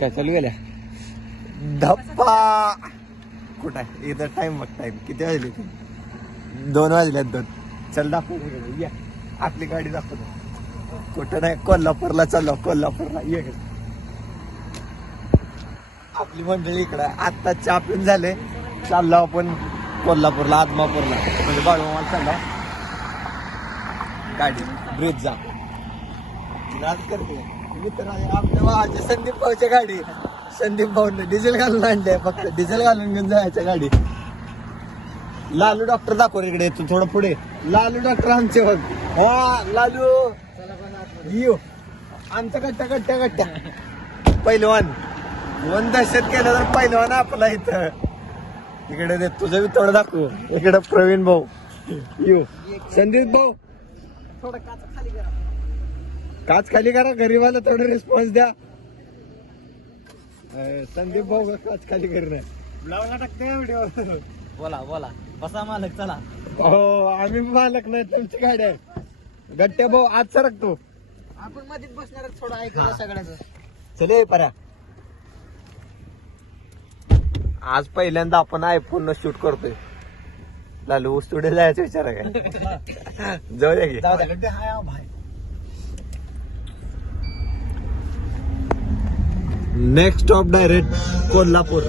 काय चालू गेल्या धप्पा कुठं आहे इथं टाइम बघ टाइम किती वाजले 2 वाजल्यात 2 चल दाखव या आपली गाडी दाखवतो कुठं नाही कोल्हापूरला चाललो कोल्हापूरला ये आपली मंडळी इकडं आत्ता चहा पिऊन झाले चाललो आपण कोल्हापूरला आदमापूरला म्हणजे बाळूमामाला चालला गाडी ब्रिज जा नाद करते मित्र आपल्या भावाच्या संदीप भाऊच्या गाडी संदीप भाऊने डिझेल घालून आणले फक्त डिझेल घालून घेऊन जायच्या गाडी लालू डॉक्टर दाखव इकडे तू थोडं पुढे लालू डॉक्टर आमचे बघ हा लालू येऊ आमचं गट्ट्या पहिलवान वन दहशत केलं तर पहिलवान आपला इथं इकडे दे तुझं बी थोडं दाखवू इकडे प्रवीण भाऊ येऊ संदीप भाऊ थोडं काच खाली करा गरीबाला थोडं रिस्पॉन्स द्या संदीप भाऊ काच खाली करणं ब्लॉगला टाकते व्हिडिओ बोला बसा मालक चला हो आम्ही मालक नाही तुमची गाडी आहे गट्ट्या भाऊ आज सरकतो आपण मध्येच बसणार थोडं ऐकलं सगळ्याचं चले परा आज पहिल्यांदा आपण आयफोन न शूट करतोय लालू स्टुडिओ जायचं विचार आहे काय जाऊ द्या की नेक्स्ट स्टॉप डायरेक्ट कोल्हापूर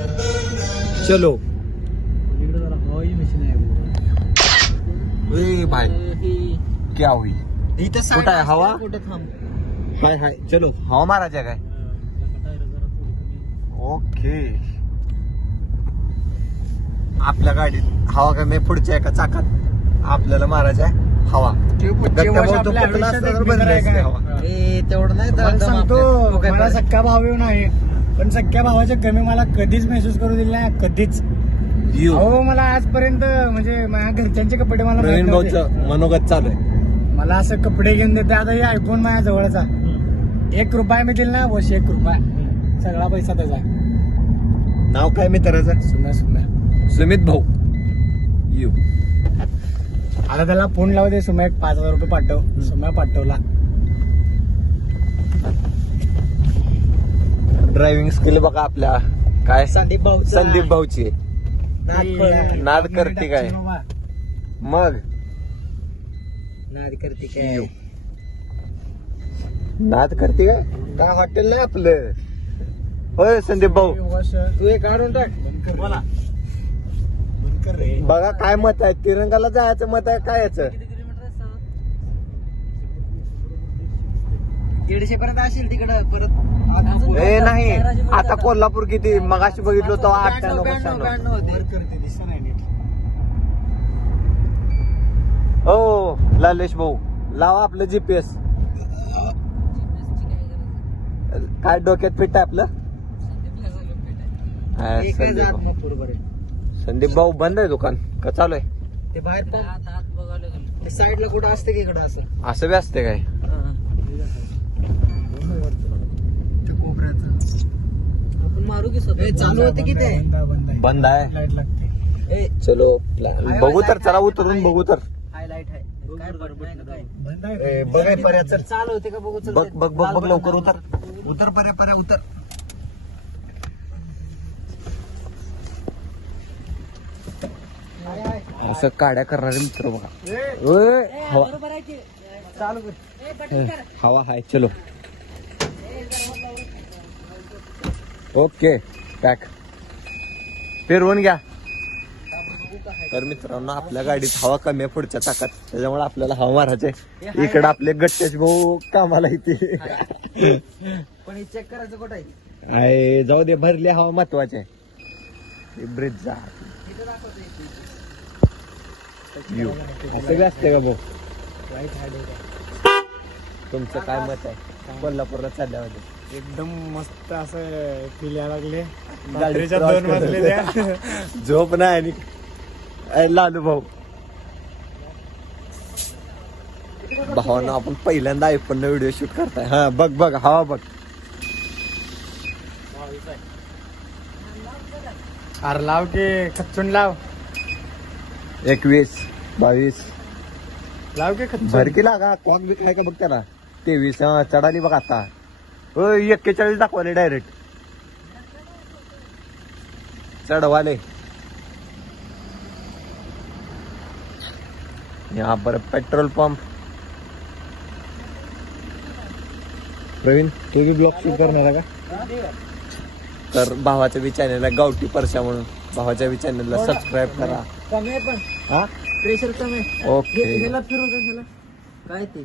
चलो ए भाई क्या हुई इथं कुठं आहे हवा कुठे थांब हाय हाय चलो हवा मारायच्या काय ओके आपल्या गाडीत हवा कमी पुढच्या एका चाकात आपल्याला मारायच्या हवा तेवढं नाही सांगतो मला सख्या भाव येऊन आहे पण सख्या भावाच्या कमी मला कधीच महसूस करू दिला नाही कधीच हो मला आजपर्यंत म्हणजे माझ्या घरच्यांचे कपडे मला प्रवीण भाऊचं मनोगत चालू आहे मला असं कपडे घेऊन देते आता हे आयफोन माझ्या जवळचा 1 रुपया मी दिला ना बस 1 रुपया सगळा पैसा त्याचा नाव काय मित्राचं सुम्या सुमित भाऊ यू आता त्याला फोन लावू दे सुम्या 5,000 रुपये पाठव सुम्या पाठवला ड्रायव्हिंग स्किल बघा आपल्या काय संदीप भाऊ संदीप भाऊची नाद करते काय मग नाद करते काय नाद करते काय हॉटेल नाही आपलं होय संदीप भाऊ तू हे काढून टाक बोला बघा काय मत आहे तिरंगाला जायचं मत आहे काय याचं 150 पर्यंत असेल तिकडं परत ए नाही आता कोल्हापूर किती मगाशी बघितलो तो 98 करते दिसत नाही नीट हो लालेश भाऊ लावा आपलं जीपीएस काय डोक्यात फिट आहे आपलं संदीप भाऊ बंद आहे दुकान का चालू आहे ते बाहेर साईडला कुठं असते की इकडं असं असं बी असते काय आपण मारू की सगळं चालू होते की ते बंद आहे लाईट लागते चलो बघू तर चला उतरून बघू तर हायलाइट आहे काय बरोबर काय बंद आहे बघाय पर्याच चालू होते का बघू चल बघ बघ बघ बघ लवकर उतर उतर पर्या उतर असं काड्या करणारे मित्र बघा ओय, हवा बरोबर आहे की चालू कर हवा हाय चलो ओके पॅक फिरवून घ्या तर मित्रांनो आपल्या गाडीत हवा कमी आहे पुढच्या चाकात त्याच्यामुळे आपल्याला हवा मारायचे इकडे आपले गट्टेश भाऊ कामाला इथे पण हे चेक करायचं कुठं आहे आहे जाऊ दे भरले हवा महत्वाचे ब्रिज जा इथं दाखवते यू असं बी असते का भाऊ तुमचं काय मत आहे कोल्हापूरला चालल्यावर एकदम मस्त असं फील यायला लागले गाडीच्या रात्रीच्या 2 प्रवास वाजले झोप नाही आणि लालू भाऊ भावानं आपण पहिल्यांदा आयफोन व्हिडिओ शूट करताय हा बघ बघ हवा बघ अरे लाव की खच्चून लाव 21 22 लाव की खच्चून भरकी लागा कॉक बी काय का बघ त्याला 23 चढाली बघ आता 41 दाखवले डायरेक्ट चढवाले. यहाँ पर पेट्रोल पंप. प्रवीण तू बी ब्लॉग शूट करणार आहे का? तर भावाच्या बी चॅनलला गावठी परशा म्हणून भावाच्या बी चॅनलला सबस्क्राईब करा. कमी आहे पण हा प्रेशर कमी आहे. ओके. ह्याला फिरवतो ह्याला काय ते